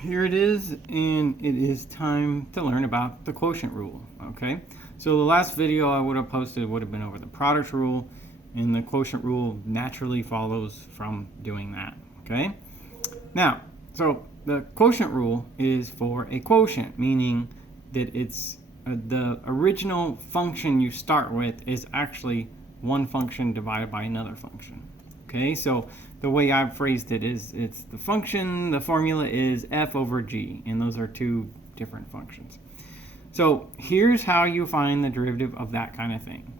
here it is, and it is time to learn about the quotient rule, okay? So the last video I would have posted would have been over the product rule, and the quotient rule naturally follows from doing that, okay? Now, so the quotient rule is for a quotient, meaning that it's the original function you start with is actually one function divided by another function. Okay, so the way I've phrased it is it's the function, the formula is f over g, and those are two different functions. So here's how you find the derivative of that kind of thing.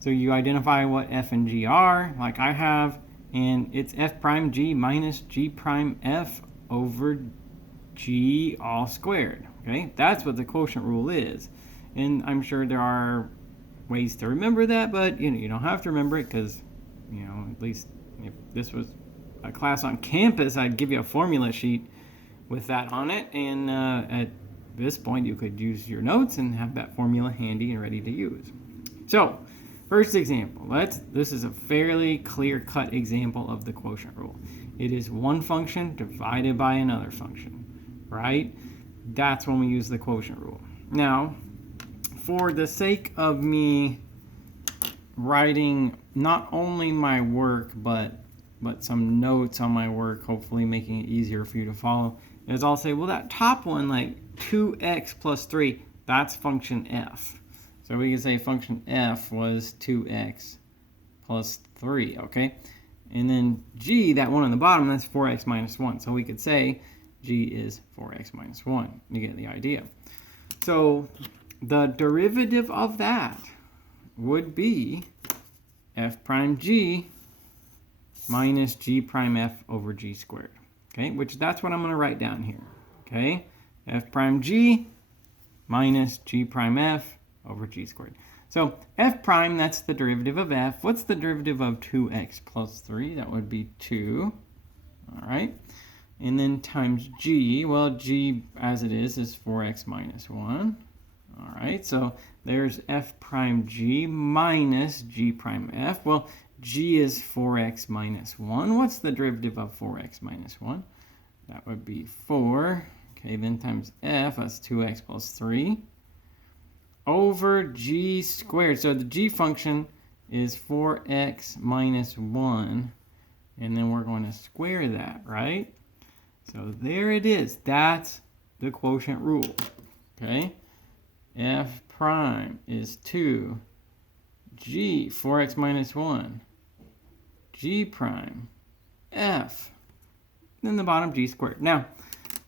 So you identify what f and g are, like I have, and it's f prime g minus g prime f over g all squared. Okay, that's what the quotient rule is. And I'm sure there are ways to remember that, but you don't have to remember it because, at least if this was a class on campus, I'd give you a formula sheet with that on it, and at this point you could use your notes and have that formula handy and ready to use. So first example, this is a fairly clear-cut example of the quotient rule. It is one function divided by another function, right? That's when we use the quotient rule. Now, for the sake of me writing not only my work, but some notes on my work, hopefully making it easier for you to follow, is I'll say, well, that top one, like 2x plus 3, that's function f. So we can say function f was 2x plus 3, okay? And then g, that one on the bottom, that's 4x minus 1. So we could say g is 4x minus 1. You get the idea. So the derivative of that would be f prime g minus g prime f over g squared. Okay, which that's what I'm going to write down here. Okay, f prime g minus g prime f over g squared. So f prime, that's the derivative of f. What's the derivative of 2x plus 3? That would be 2. All right. And then times g, well, g as it is 4x minus 1. All right, so there's f prime g minus g prime f. Well, g is 4x minus 1. What's the derivative of 4x minus 1? That would be 4. Okay, then times f, that's 2x plus 3. Over g squared. So the g function is 4x minus 1. And then we're going to square that, right? So there it is. That's the quotient rule. Okay? F prime is 2. G, 4x minus 1. G prime, f. Then the bottom, g squared. Now,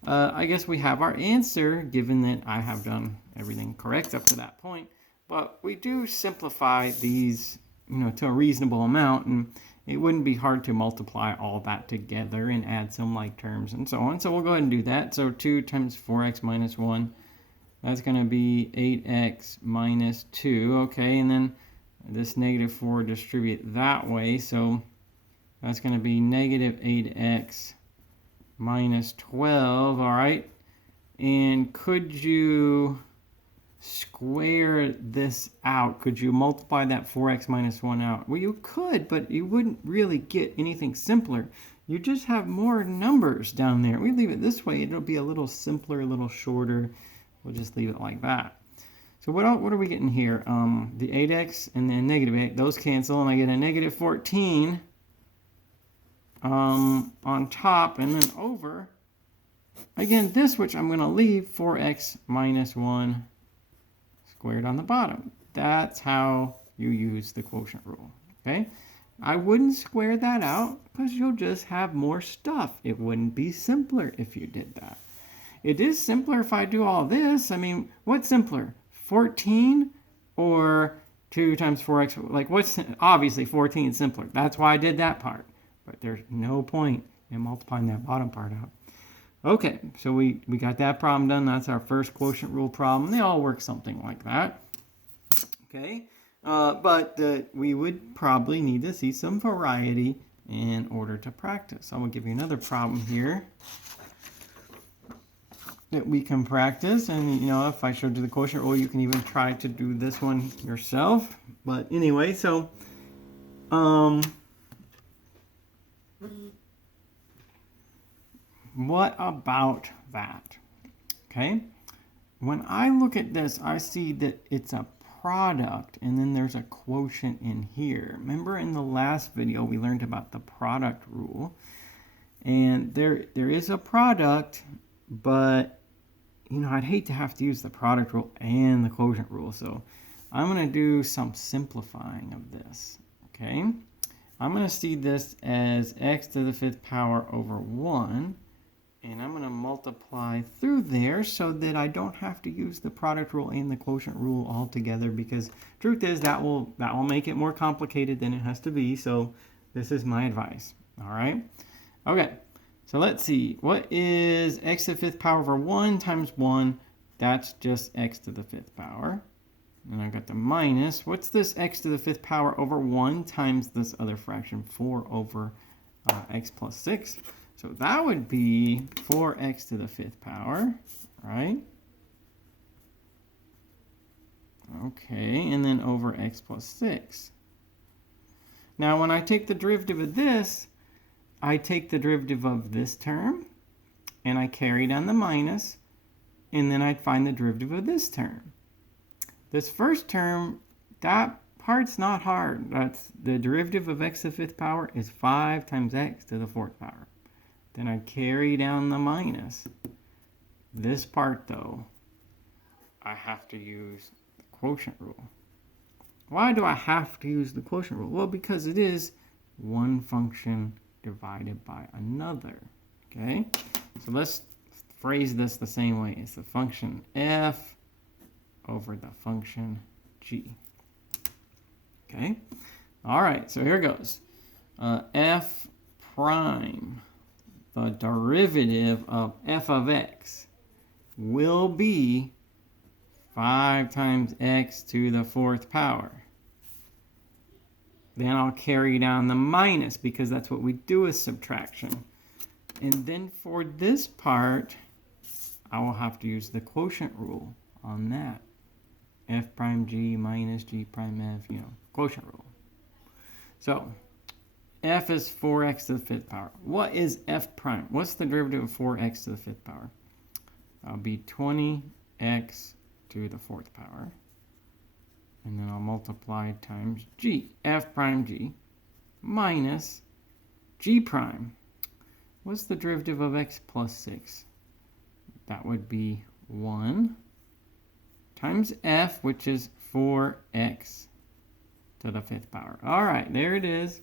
I guess we have our answer, given that I have done everything correct up to that point. But we do simplify these, to a reasonable amount, and it wouldn't be hard to multiply all that together and add some like terms and so on. So we'll go ahead and do that. So 2 times 4x minus 1, that's going to be 8x minus 2. Okay, and then this negative 4 distribute that way. So that's going to be negative 8x minus 12. All right. And could you square this out? Could you multiply that 4x minus 1 out? Well, you could, but you wouldn't really get anything simpler. You just have more numbers down there. We leave it this way, it'll be a little simpler, a little shorter. We'll just leave it like that. So what are we getting here? The 8x and then negative 8, those cancel, and I get a negative 14 on top, and then over, again, this, which I'm going to leave, 4x minus 1 squared on the bottom. That's how you use the quotient rule, okay? I wouldn't square that out because you'll just have more stuff. It wouldn't be simpler if you did that. It is simpler if I do all this. I mean, what's simpler? 14 or 2 times 4x? Like, obviously 14 is simpler. That's why I did that part. But there's no point in multiplying that bottom part out. Okay, so we got that problem done. That's our first quotient rule problem. They all work something like that. Okay, but we would probably need to see some variety in order to practice. So I'm going to give you another problem here that we can practice. And, if I showed you the quotient rule, you can even try to do this one yourself. But anyway, so what about that. Okay? When I look at this, I see that it's a product, and then there's a quotient in here. Remember in the last video, we learned about the product rule. And there is a product, but, I'd hate to have to use the product rule and the quotient rule. So I'm going to do some simplifying of this. Okay? I'm going to see this as x to the 5th power over 1. And I'm going to multiply through there so that I don't have to use the product rule and the quotient rule all together, because truth is that will make it more complicated than it has to be. So this is my advice. All right. Okay. So let's see. What is x to the 5th power over 1 times 1? That's just x to the 5th power. And I've got the minus. What's this x to the 5th power over 1 times this other fraction, 4 over x plus 6? So that would be 4x to the 5th power, right? Okay, and then over x plus 6. Now, when I take the derivative of this, I take the derivative of this term, and I carry down the minus, and then I find the derivative of this term. This first term, that part's not hard. That's the derivative of x to the 5th power is 5 times x to the 4th power. Then I carry down the minus. This part, though, I have to use the quotient rule. Why do I have to use the quotient rule? Well, because it is one function divided by another. Okay? So let's phrase this the same way. It's the function f over the function g. Okay? All right, so here goes. F prime, the derivative of f of x, will be 5 times x to the 4th power. Then I'll carry down the minus, because that's what we do with subtraction. And then for this part, I will have to use the quotient rule on that. F prime g minus g prime f, quotient rule. So f is 4x to the 5th power. What is f prime? What's the derivative of 4x to the 5th power? That'll be 20x to the 4th power. And then I'll multiply times g. F prime g minus g prime. What's the derivative of x plus 6? That would be 1 times f, which is 4x to the 5th power. All right, there it is.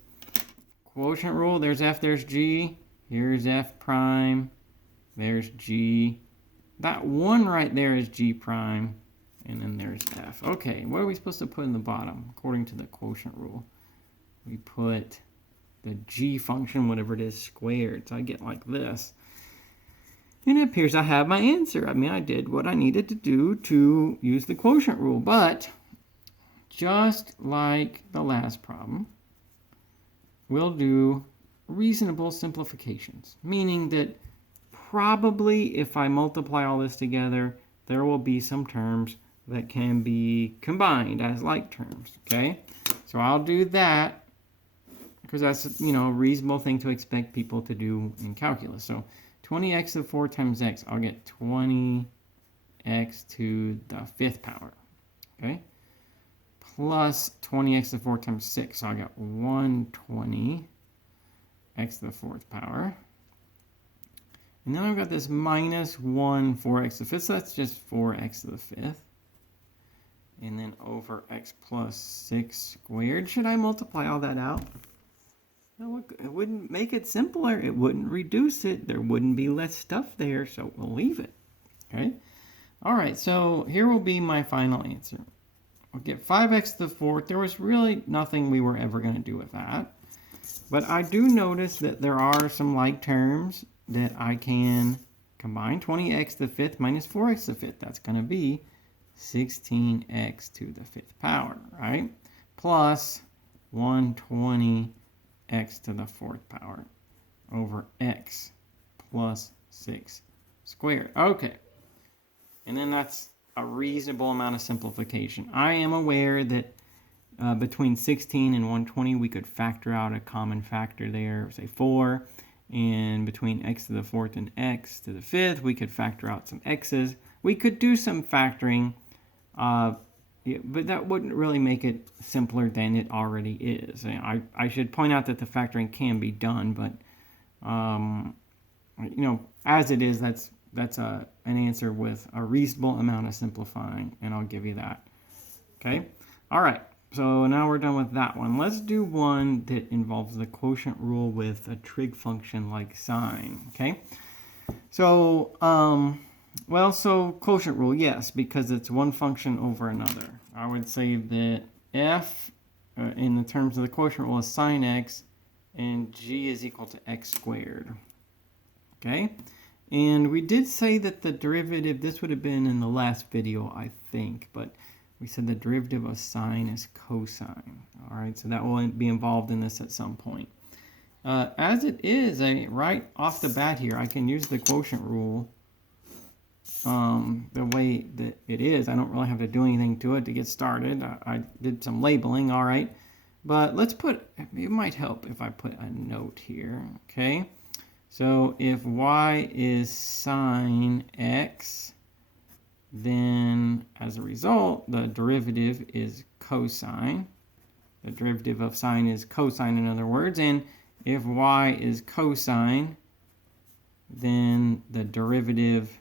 Quotient rule, there's f, there's g. Here's f prime. There's g. That 1 right there is g prime. And then there's f. Okay, what are we supposed to put in the bottom? According to the quotient rule, we put the g function, whatever it is, squared. So I get like this. And it appears I have my answer. I mean, I did what I needed to do to use the quotient rule. But just like the last problem, we'll do reasonable simplifications, meaning that probably if I multiply all this together, there will be some terms that can be combined as like terms, okay? So I'll do that because that's, a reasonable thing to expect people to do in calculus. So 20x to the 4 times x, I'll get 20x to the 5th power, okay? Plus 20x to the 4 times 6, so I got 120x to the 4th power. And then I've got this minus 1 4x to the 5th, so that's just 4x to the 5th. And then over x plus 6 squared. Should I multiply all that out? No, it wouldn't make it simpler. It wouldn't reduce it. There wouldn't be less stuff there, so we'll leave it. Okay? All right, so here will be my final answer. We'll get 5x to the 4th. There was really nothing we were ever going to do with that. But I do notice that there are some like terms that I can combine. 20x to the 5th minus 4x to the 5th. That's going to be 16x to the 5th power, right? Plus 120x to the 4th power over x plus 6 squared. Okay. And then that's a reasonable amount of simplification. I am aware that between 16 and 120, we could factor out a common factor there, say 4. And between x to the fourth and x to the fifth, we could factor out some x's. We could do some factoring, yeah, but that wouldn't really make it simpler than it already is. I should point out that the factoring can be done, but you know, as it is, that's an answer with a reasonable amount of simplifying, and I'll give you that. Okay. All right. So now we're done with that one. Let's do one that involves the quotient rule with a trig function like sine. Okay. So, so quotient rule, yes, because it's one function over another. I would say that f in the terms of the quotient rule is sine x, and g is equal to x squared. Okay. And we did say that the derivative, this would have been in the last video, I think, but we said the derivative of sine is cosine. All right, so that will be involved in this at some point. As it is, right off the bat here, I can use the quotient rule the way that it is. I don't really have to do anything to it to get started. I did some labeling, all right. But let's put, it might help if I put a note here, okay? So if y is sine x, then as a result, the derivative is cosine. The derivative of sine is cosine, in other words. And if y is cosine, then the derivative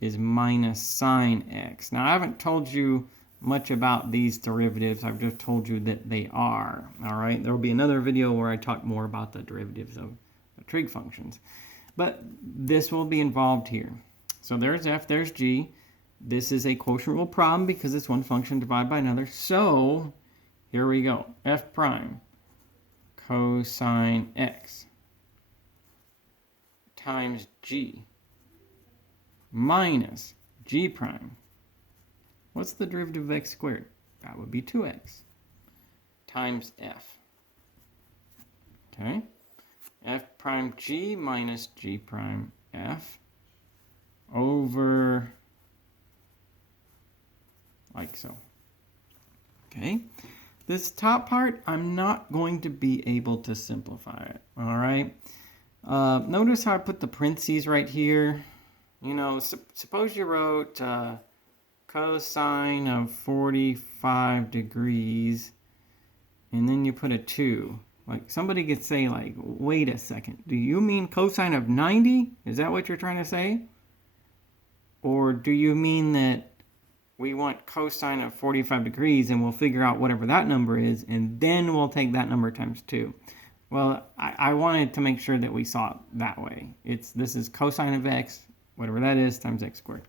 is minus sine x. Now, I haven't told you much about these derivatives. I've just told you that they are. All right. There will be another video where I talk more about the derivatives of trig functions. But this will be involved here. So there's f, there's g. This is a quotient rule problem because it's one function divided by another. So here we go. F prime cosine x times g minus g prime. What's the derivative of x squared? That would be 2x times f. Okay. F prime g minus g prime f over like so. Okay. This top part, I'm not going to be able to simplify it. All right. Notice how I put the parentheses right here. You know, suppose you wrote cosine of 45 degrees, and then you put a 2. Like, somebody could say, like, wait a second. Do you mean cosine of 90? Is that what you're trying to say? Or do you mean that we want cosine of 45 degrees and we'll figure out whatever that number is, and then we'll take that number times 2? Well, I wanted to make sure that we saw it that way. This is cosine of x, whatever that is, times x squared.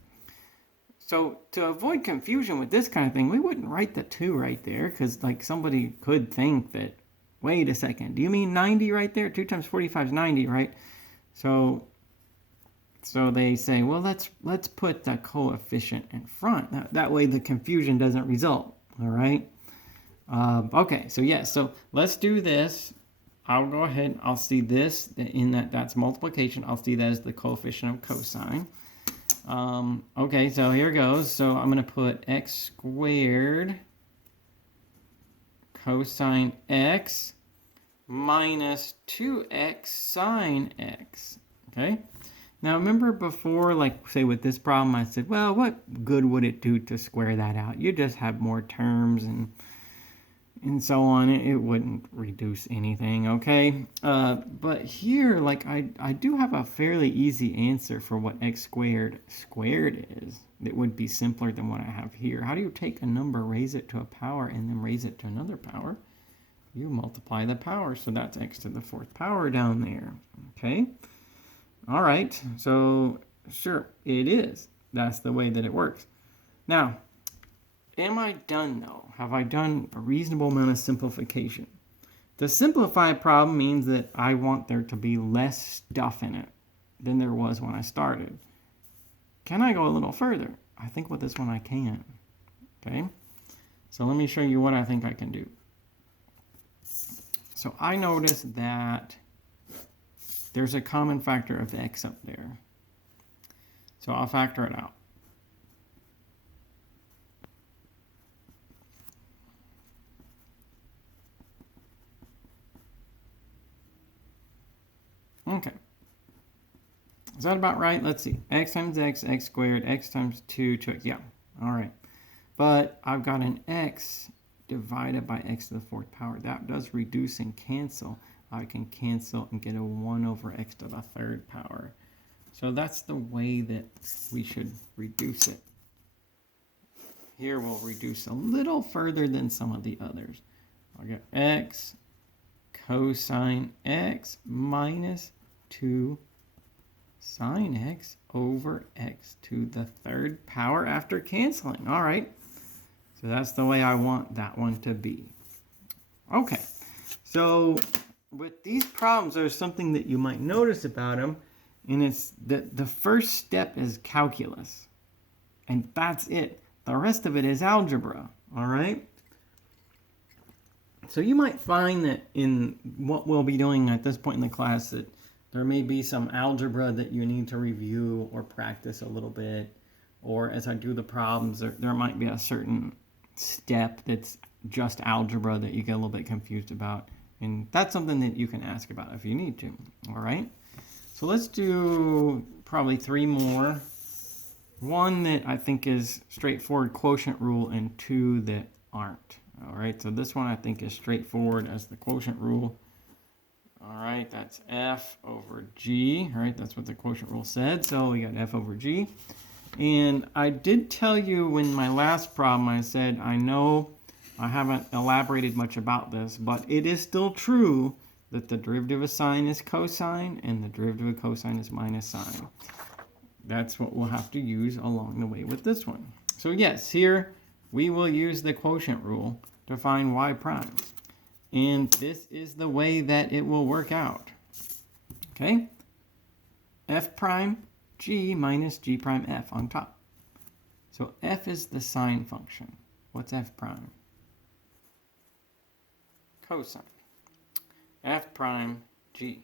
So to avoid confusion with this kind of thing, we wouldn't write the 2 right there, because like somebody could think that, wait a second, do you mean 90 right there? 2 times 45 is 90, right? So they say, well, let's put the coefficient in front. That way the confusion doesn't result, all right? Okay, so yes, so let's do this. I'll go ahead, I'll see this, that's multiplication. I'll see that as the coefficient of cosine. Okay, so here goes. So I'm going to put x squared cosine x minus 2x sine x. Okay? Now remember before, like say with this problem, I said, well, what good would it do to square that out? You just have more terms and so on. It wouldn't reduce anything, okay? But here, like I do have a fairly easy answer for what x squared is. It would be simpler than what I have here. How do you take a number, raise it to a power, and then raise it to another power? You multiply the power, so that's x to the 4th power down there, okay? All right, so sure, it is. That's the way that it works. Now, am I done though? Have I done a reasonable amount of simplification? The simplified problem means that I want there to be less stuff in it than there was when I started. Can I go a little further? I think with this one I can. Okay, so let me show you what I think I can do. So I notice that there's a common factor of x up there. So I'll factor it out. Okay. Is that about right? Let's see. X times x squared, x times 2x. Yeah, all right. But I've got an x divided by x to the fourth power. That does reduce and cancel. I can cancel and get a 1 over x to the third power. So that's the way that we should reduce it. Here we'll reduce a little further than some of the others. I'll get x cosine x minus 2 sine x over x to the third power after canceling. All right. So that's the way I want that one to be. Okay. So with these problems, there's something that you might notice about them, and it's that the first step is calculus. And that's it. The rest of it is algebra. All right. So you might find that in what we'll be doing at this point in the class that there may be some algebra that you need to review or practice a little bit. Or as I do the problems, there might be a certain step that's just algebra that you get a little bit confused about. And that's something that you can ask about if you need to. All right. So let's do probably 3 more. One that I think is straightforward, quotient rule, and 2 that aren't. All right, so this one I think is straightforward as the quotient rule. All right, that's f over g. All right, that's what the quotient rule said. So we got f over g. And I did tell you in my last problem, I said, I know I haven't elaborated much about this, but it is still true that the derivative of sine is cosine and the derivative of cosine is minus sine. That's what we'll have to use along the way with this one. So yes, here we will use the quotient rule to find y primes. And this is the way that it will work out. Okay? F prime g minus g prime f on top. So f is the sine function. What's f prime? Cosine. F prime g.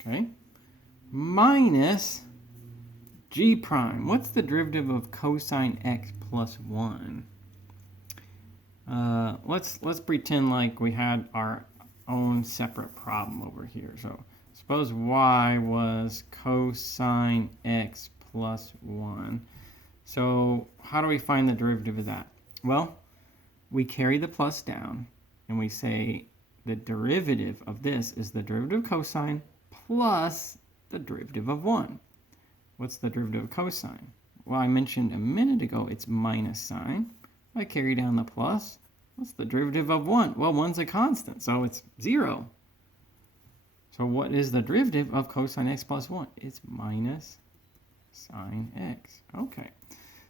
Okay? Minus g prime. What's the derivative of cosine x plus 1? Let's pretend like we had our own separate problem over here. So suppose y was cosine x plus 1. So how do we find the derivative of that? Well, we carry the plus down and we say the derivative of this is the derivative of cosine plus the derivative of 1. What's the derivative of cosine? Well, I mentioned a minute ago it's minus sine. I carry down the plus. What's the derivative of 1? Well, 1's a constant, so it's 0. So what is the derivative of cosine x plus 1? It's minus sine x. Okay.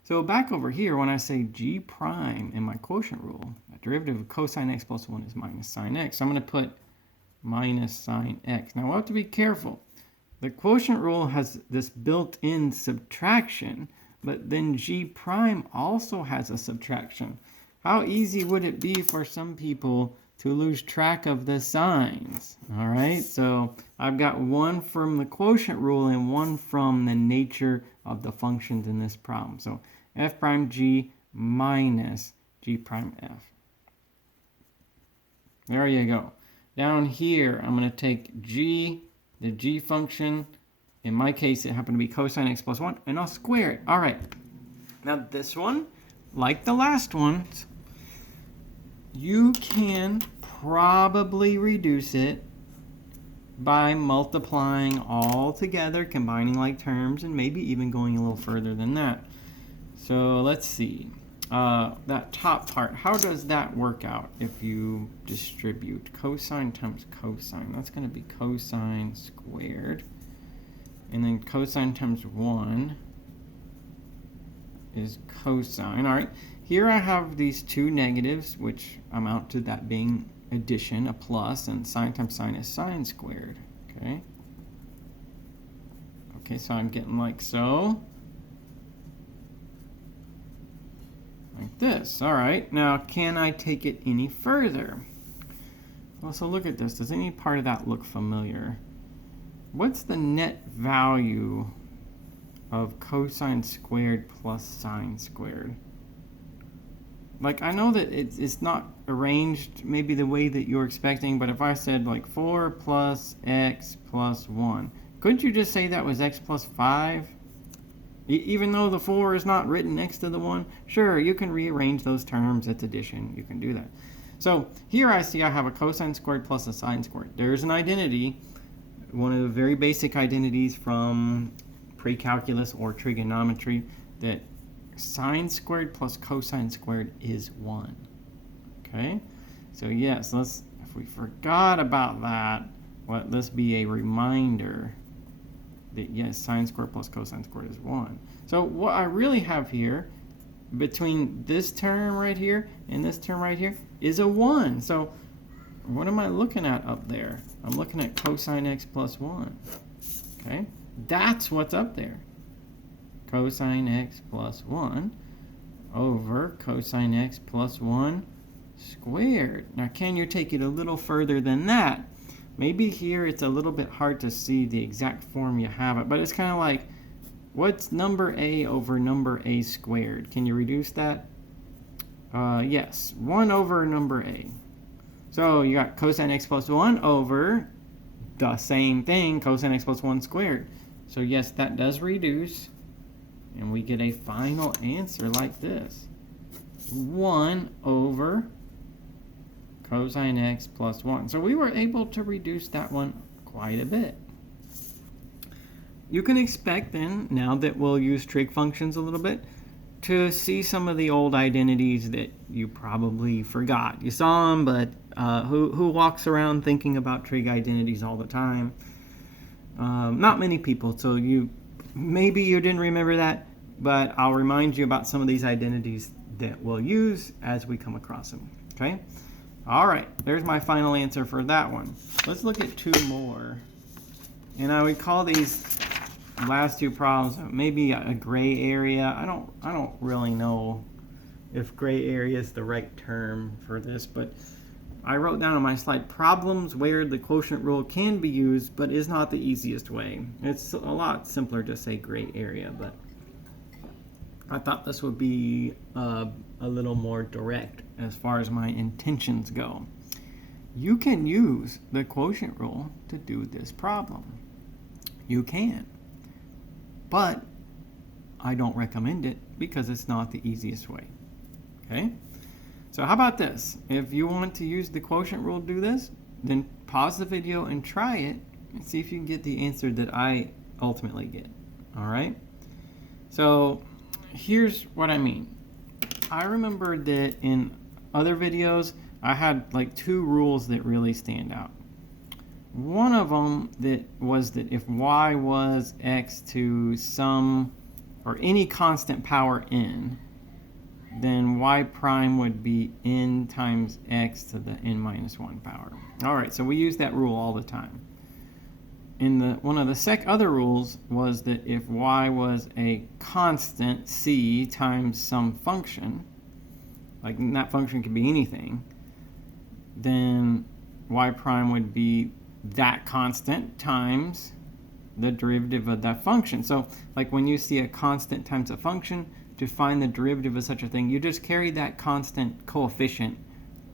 So back over here, when I say g prime in my quotient rule, the derivative of cosine x plus 1 is minus sine x. So I'm going to put minus sine x. Now, we'll have to be careful. The quotient rule has this built-in subtraction, but then g prime also has a subtraction. How easy would it be for some people to lose track of the signs? All right, so I've got one from the quotient rule and one from the nature of the functions in this problem. So f prime g minus g prime f. There you go. Down here, I'm going to take g, the g function. In my case, it happened to be cosine x plus 1, and I'll square it. All right. Now this one, like the last one, you can probably reduce it by multiplying all together, combining like terms, and maybe even going a little further than that. So let's see. That top part, how does that work out if you distribute cosine times cosine? That's going to be cosine squared. And then cosine times 1 is cosine. All right. Here I have these two negatives, which amount to that being addition, a plus, and sine times sine is sine squared. Okay. Okay, so I'm getting like so. Like this. All right. Now, can I take it any further? Well, so look at this. Does any part of that look familiar? What's the net value of cosine squared plus sine squared? like I know that it's not arranged maybe the way that you're expecting, but if I said like 4 plus x plus 1, couldn't you just say that was x plus 5? Even though the 4 is not written next to the 1, sure, you can rearrange those terms. It's addition. You can do that. So here I see I have a cosine squared plus a sine squared. There's an identity, one of the very basic identities from pre-calculus or trigonometry, that sine squared plus cosine squared is 1. Okay? So yes, if we forgot about that, let this be a reminder that yes, sine squared plus cosine squared is 1. So what I really have here, between this term right here and this term right here, is a 1. So what am I looking at up there? I'm looking at cosine x plus 1. Okay? That's what's up there. Cosine x plus 1 over cosine x plus 1 squared. Now, can you take it a little further than that? Maybe here it's a little bit hard to see the exact form you have it, but it's kind of like, what's number a over number a squared? Can you reduce that? Yes, 1 over number a. So you got cosine x plus 1 over the same thing, cosine x plus 1 squared. So yes, that does reduce, and we get a final answer like this. 1 over cosine x plus 1. So we were able to reduce that one quite a bit. You can expect then, now that we'll use trig functions a little bit, to see some of the old identities that you probably forgot. You saw them, but who walks around thinking about trig identities all the time? Not many people, so maybe you didn't remember that, but I'll remind you about some of these identities that we'll use as we come across them. Okay? All right, there's my final answer for that one. Let's look at 2 more. And I would call these last 2 problems maybe a gray area. I don't really know if gray area is the right term for this, but I wrote down on my slide problems where the quotient rule can be used but is not the easiest way. It's a lot simpler to say gray area, but I thought this would be a little more direct as far as my intentions go. You can use the quotient rule to do this problem. You can. But I don't recommend it because it's not the easiest way. Okay? So how about this? If you want to use the quotient rule to do this, then pause the video and try it and see if you can get the answer that I ultimately get. All right? So here's what I mean. I remember that in other videos, I had like 2 rules that really stand out. One of them was that if y was x to some or any constant power n, then y prime would be n times x to the n minus 1 power. All right, so we use that rule all the time. One of the other rules was that if y was a constant c times some function, like that function could be anything, then y prime would be that constant times the derivative of that function. So like when you see a constant times a function, to find the derivative of such a thing, you just carry that constant coefficient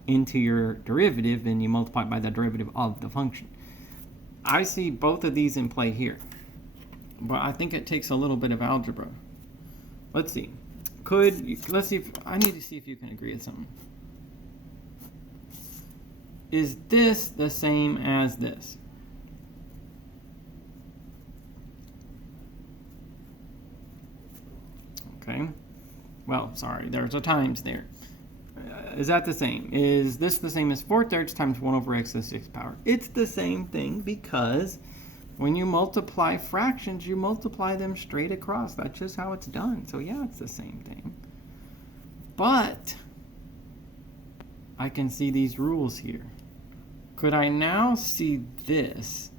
into your derivative and you multiply it by the derivative of the function. I see both of these in play here, but I think it takes a little bit of algebra. Let's see. I need to see if you can agree with something. Is this the same as this? Okay. Well, sorry, there's a times there. Is that the same? Is this the same as 4/3 times 1 over x to the 6th power? It's the same thing because when you multiply fractions, you multiply them straight across. That's just how it's done. So yeah, it's the same thing. But I can see these rules here. Could I now see this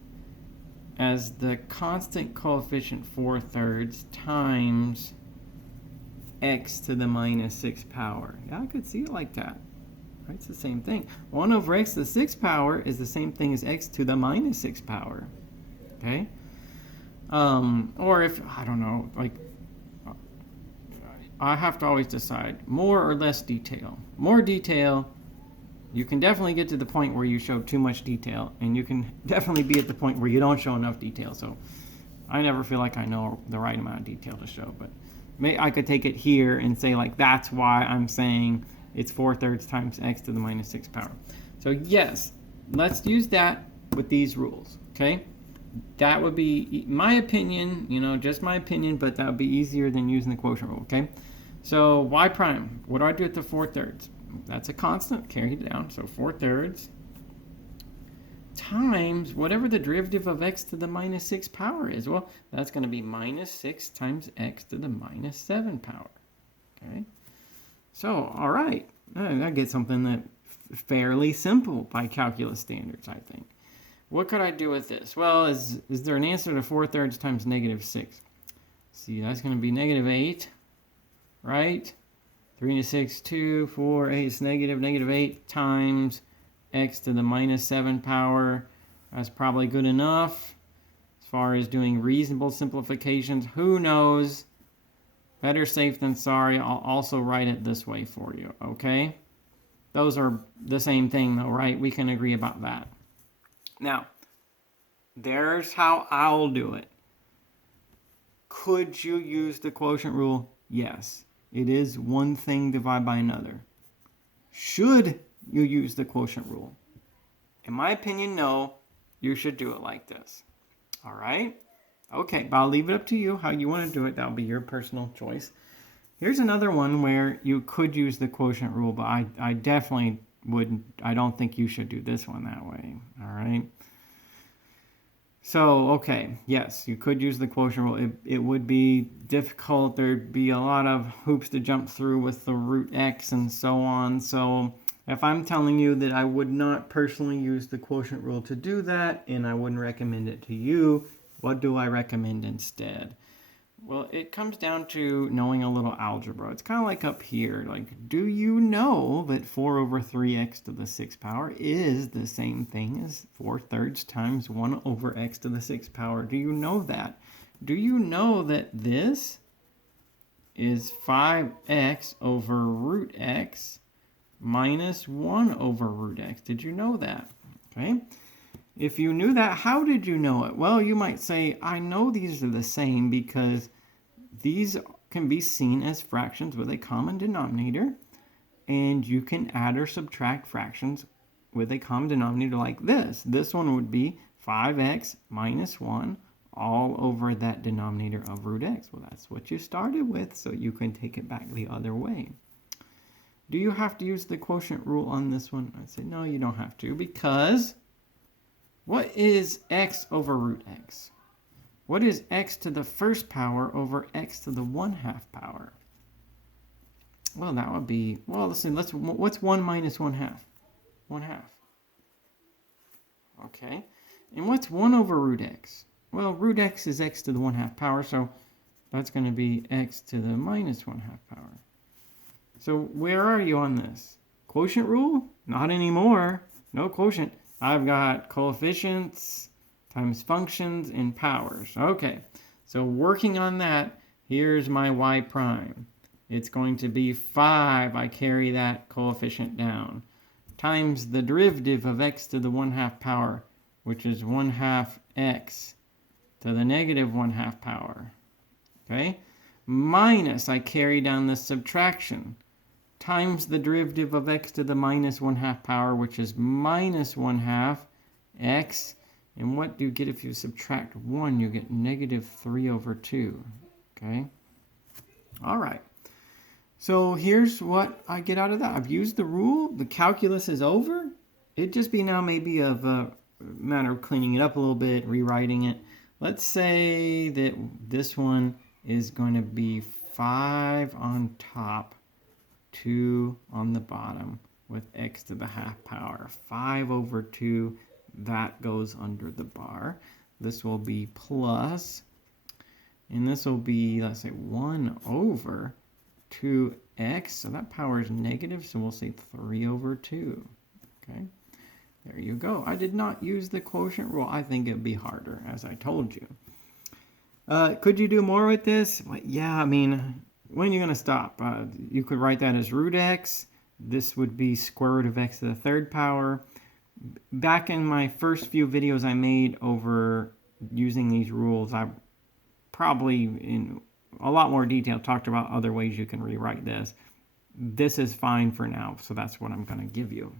as the constant coefficient 4/3 times x to the minus 6th power? Yeah, I could see it like that. Right? It's the same thing. 1 over x to the 6th power is the same thing as x to the minus 6th power. Okay? Or if, I don't know, like, I have to always decide more or less detail. More detail, you can definitely get to the point where you show too much detail, and you can definitely be at the point where you don't show enough detail. So I never feel like I know the right amount of detail to show, but I could take it here and say, like, that's why I'm saying it's 4/3 times x to the minus 6 power. So yes, let's use that with these rules, okay? That would be my opinion, you know, just my opinion, but that would be easier than using the quotient rule, okay? So y prime, what do I do with the 4/3? That's a constant, carry it down, so 4/3 times whatever the derivative of x to the minus 6 power is. Well, that's going to be minus 6 times x to the minus 7 power, okay? So, all right, I get something that fairly simple by calculus standards, I think. What could I do with this? Well, is there an answer to 4/3 times negative 6? See, that's going to be negative 8, right? 3 into 6, 2, 4, 8 is negative 8 times x to the minus 7 power. That's probably good enough as far as doing reasonable simplifications. Who knows? Better safe than sorry. I'll also write it this way for you, okay? Those are the same thing though, right? We can agree about that. Now, there's how I'll do it. Could you use the quotient rule? Yes. It is one thing divided by another. Should you use the quotient rule? In my opinion, no. You should do it like this. All right? Okay, but I'll leave it up to you how you want to do it. That'll be your personal choice. Here's another one where you could use the quotient rule, but I definitely wouldn't. I don't think you should do this one that way. All right? So, okay, yes, you could use the quotient rule. It would be difficult. There'd be a lot of hoops to jump through with the root x and so on. So if I'm telling you that I would not personally use the quotient rule to do that, and I wouldn't recommend it to you, what do I recommend instead? Well, it comes down to knowing a little algebra. It's kind of like up here. Like, do you know that 4/3x to the 6th power is the same thing as 4/3 times 1/x to the 6th power? Do you know that? Do you know that this is 5x over root x minus 1/x? Did you know that? Okay. If you knew that, how did you know it? Well, you might say, I know these are the same because these can be seen as fractions with a common denominator, and you can add or subtract fractions with a common denominator like this. This one would be 5x minus 1 all over that denominator of root x. Well, that's what you started with, so you can take it back the other way. Do you have to use the quotient rule on this one? I'd say, no, you don't have to, because what is x over root x? What is x to the 1st power over x to the 1/2 power? Well, that would be, well, let's see, what's 1 minus 1/2? 1/2. Okay. And what's 1 over root x? Well, root x is x to the 1/2 power, so that's going to be x to the minus 1/2 power. So where are you on this? Quotient rule? Not anymore. No quotient. I've got coefficients times functions and powers. Okay, so working on that, here's my y prime. It's going to be 5, I carry that coefficient down, times the derivative of x to the 1/2 power, which is 1/2 x to the negative 1/2 power. Okay, minus, I carry down the subtraction, times the derivative of x to the minus 1/2 power, which is minus 1/2 x. And what do you get if you subtract 1? You get negative 3/2. Okay? All right. So here's what I get out of that. I've used the rule. The calculus is over. It'd just be now maybe of a matter of cleaning it up a little bit, rewriting it. Let's say that this one is going to be 5 on top, 2 on the bottom with x to the 1/2 power. 5/2, that goes under the bar. This will be plus, and this will be, let's say, 1 over 2x. So that power is negative, so we'll say 3/2. Okay, there you go. I did not use the quotient rule. I think it'd be harder, as I told you. Could you do more with this? Well, yeah, I mean, when you're going to stop. You could write that as root x. This would be square root of x to the third power. Back in my first few videos I made over using these rules, I probably in a lot more detail talked about other ways you can rewrite this. This is fine for now, so that's what I'm going to give you.